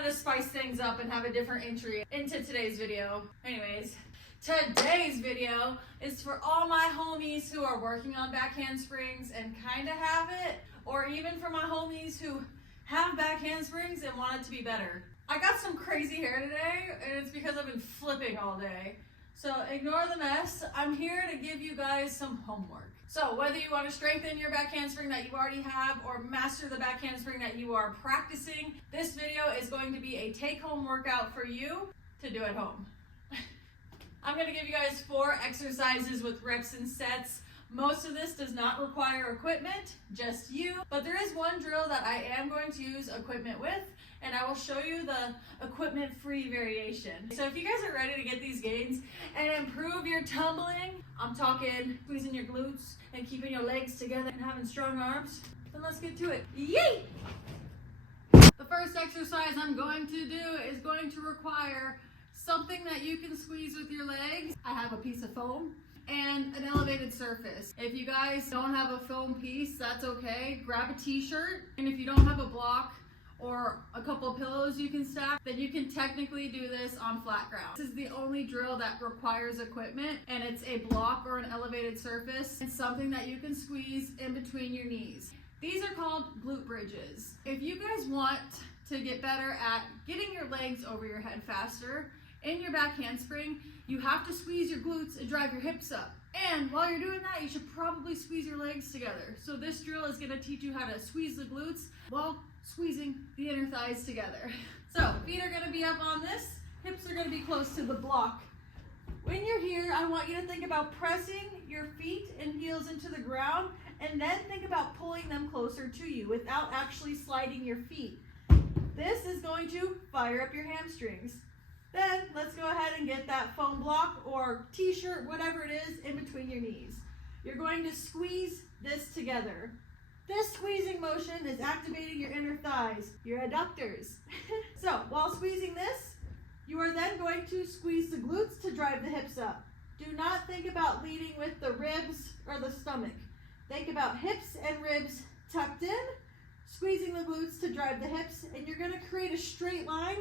wanted to spice things up and have a different entry into today's video. Anyways, today's video is for all my homies who are working on back handsprings and kind of have it, or even for my homies who have back handsprings and want it to be better. I got some crazy hair today, and it's because I've been flipping all day. So ignore the mess. I'm here to give you guys some homework. So whether you want to strengthen your back handspring that you already have or master the back handspring that you are practicing, this video is going to be a take-home workout for you to do at home. I'm going to give you guys 4 exercises with reps and sets. Most of this does not require equipment, just you, but there is one drill that I am going to use equipment with, and I will show you the equipment-free variation. So if you guys are ready to get these gains and improve your tumbling, I'm talking squeezing your glutes and keeping your legs together and having strong arms, then let's get to it. Yay! The first exercise I'm going to do is going to require something that you can squeeze with your legs. I have a piece of foam and an elevated surface. If you guys don't have a foam piece, that's okay. Grab a t-shirt, and if you don't have a block or a couple of pillows you can stack, then you can technically do this on flat ground. This is the only drill that requires equipment, and it's a block or an elevated surface. It's something that you can squeeze in between your knees. These are called glute bridges. If you guys want to get better at getting your legs over your head faster in your back handspring, you have to squeeze your glutes and drive your hips up. And while you're doing that, you should probably squeeze your legs together. So this drill is gonna teach you how to squeeze the glutes while squeezing the inner thighs together. So feet are gonna be up on this, hips are gonna be close to the block. When you're here, I want you to think about pressing your feet and heels into the ground, and then think about pulling them closer to you without actually sliding your feet. This is going to fire up your hamstrings. Then let's go ahead and get that foam block or t-shirt, whatever it is, in between your knees. You're going to squeeze this together. This squeezing motion is activating your inner thighs, your adductors. So while squeezing this, you are then going to squeeze the glutes to drive the hips up. Do not think about leading with the ribs or the stomach. Think about hips and ribs tucked in, squeezing the glutes to drive the hips, and you're going to create a straight line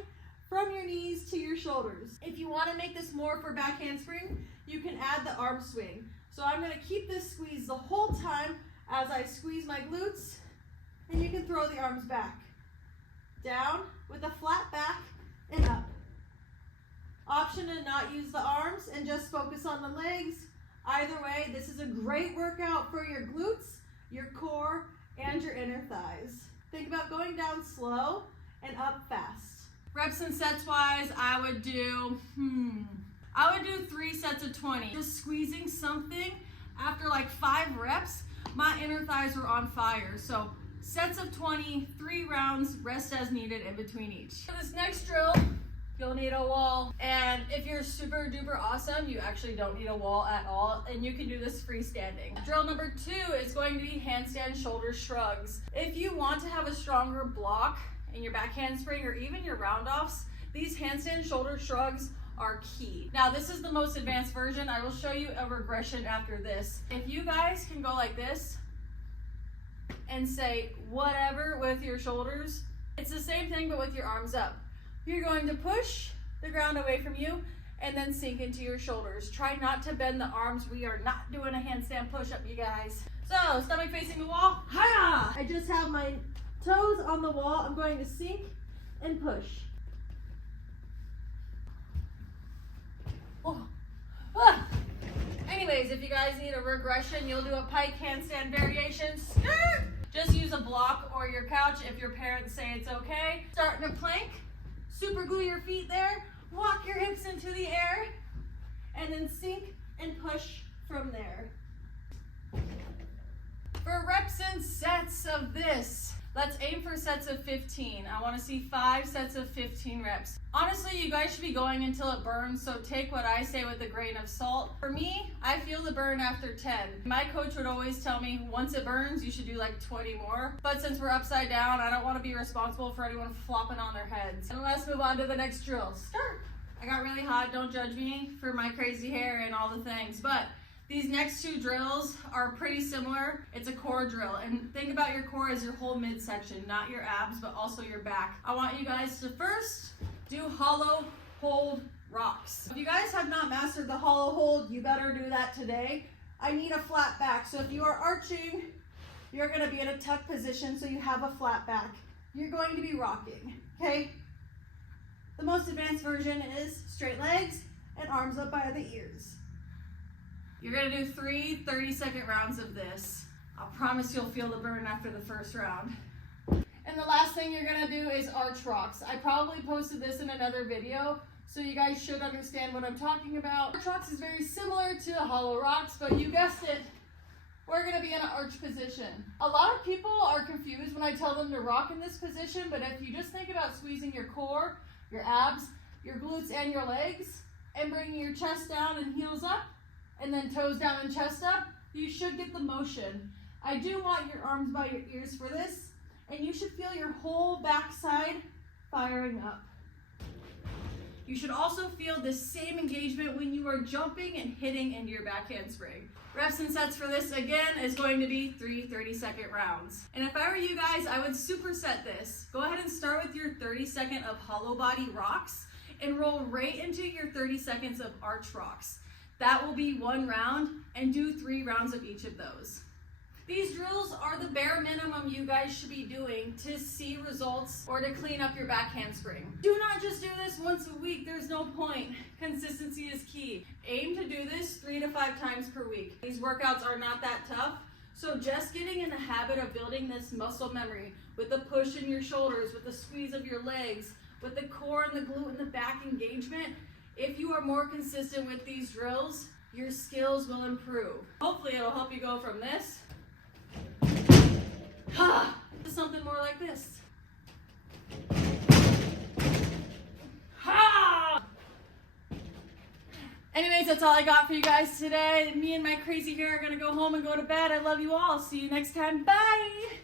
from your knees to your shoulders. If you want to make this more for back handspring, you can add the arm swing. So I'm going to keep this squeeze the whole time as I squeeze my glutes, and you can throw the arms back. Down with a flat back and up. Option to not use the arms and just focus on the legs. Either way, this is a great workout for your glutes, your core, and your inner thighs. Think about going down slow and up fast. Reps and sets wise, I would do 3 sets of 20. Just squeezing something. After like 5 reps, my inner thighs were on fire. So sets of 20, 3 rounds, rest as needed in between each. For this next drill, you'll need a wall. And if you're super duper awesome, you actually don't need a wall at all, and you can do this freestanding. Drill number 2 is going to be handstand shoulder shrugs. If you want to have a stronger block in your back handspring or even your round offs, these handstand shoulder shrugs are key. Now this is the most advanced version. I will show you a regression after this. If you guys can go like this and say whatever with your shoulders, it's the same thing but with your arms up. You're going to push the ground away from you and then sink into your shoulders. Try not to bend the arms. We are not doing a handstand push-up, you guys. So stomach facing the wall. Hiya! I just have my toes on the wall. I'm going to sink and push. Oh. Ah. Anyways, if you guys need a regression, you'll do a pike handstand variation. Skirt! Just use a block or your couch if your parents say it's okay. Start in a plank. Super glue your feet there. Walk your hips into the air. And then sink and push from there. For reps and sets of this, let's aim for sets of 15. I want to see 5 sets of 15 reps. Honestly, you guys should be going until it burns, so take what I say with a grain of salt. For me, I feel the burn after 10. My coach would always tell me once it burns, you should do like 20 more. But since we're upside down, I don't want to be responsible for anyone flopping on their heads. And let's move on to the next drill. Start. I got really hot, don't judge me for my crazy hair and all the things, but These next two drills are pretty similar. It's a core drill, and think about your core as your whole midsection, not your abs, but also your back. I want you guys to first do hollow hold rocks. If you guys have not mastered the hollow hold, you better do that today. I need a flat back, so if you are arching, you're gonna be in a tuck position so you have a flat back. You're going to be rocking, okay? The most advanced version is straight legs and arms up by the ears. You're gonna do 3 30-second rounds of this. I'll promise you'll feel the burn after the first round. And the last thing you're gonna do is arch rocks. I probably posted this in another video, so you guys should understand what I'm talking about. Arch rocks is very similar to hollow rocks, but you guessed it, we're gonna be in an arch position. A lot of people are confused when I tell them to rock in this position, but if you just think about squeezing your core, your abs, your glutes, and your legs, and bringing your chest down and heels up, and then toes down and chest up, you should get the motion. I do want your arms by your ears for this, and you should feel your whole backside firing up. You should also feel the same engagement when you are jumping and hitting into your back handspring. Reps and sets for this, again, is going to be 3 30-second rounds. And if I were you guys, I would superset this. Go ahead and start with your 30-second of hollow body rocks and roll right into your 30 seconds of arch rocks. That will be 1 round, and do 3 rounds of each of those. These drills are the bare minimum you guys should be doing to see results or to clean up your back handspring. Do not just do this once a week. There's no point. Consistency is key. Aim to do this 3 to 5 times per week. These workouts are not that tough, so just getting in the habit of building this muscle memory with the push in your shoulders, with the squeeze of your legs, with the core and the glute and the back engagement, if you are more consistent with these drills, your skills will improve. Hopefully it'll help you go from this to something more like this. Anyways, that's all I got for you guys today. Me and my crazy hair are gonna go home and go to bed. I love you all. See you next time. Bye.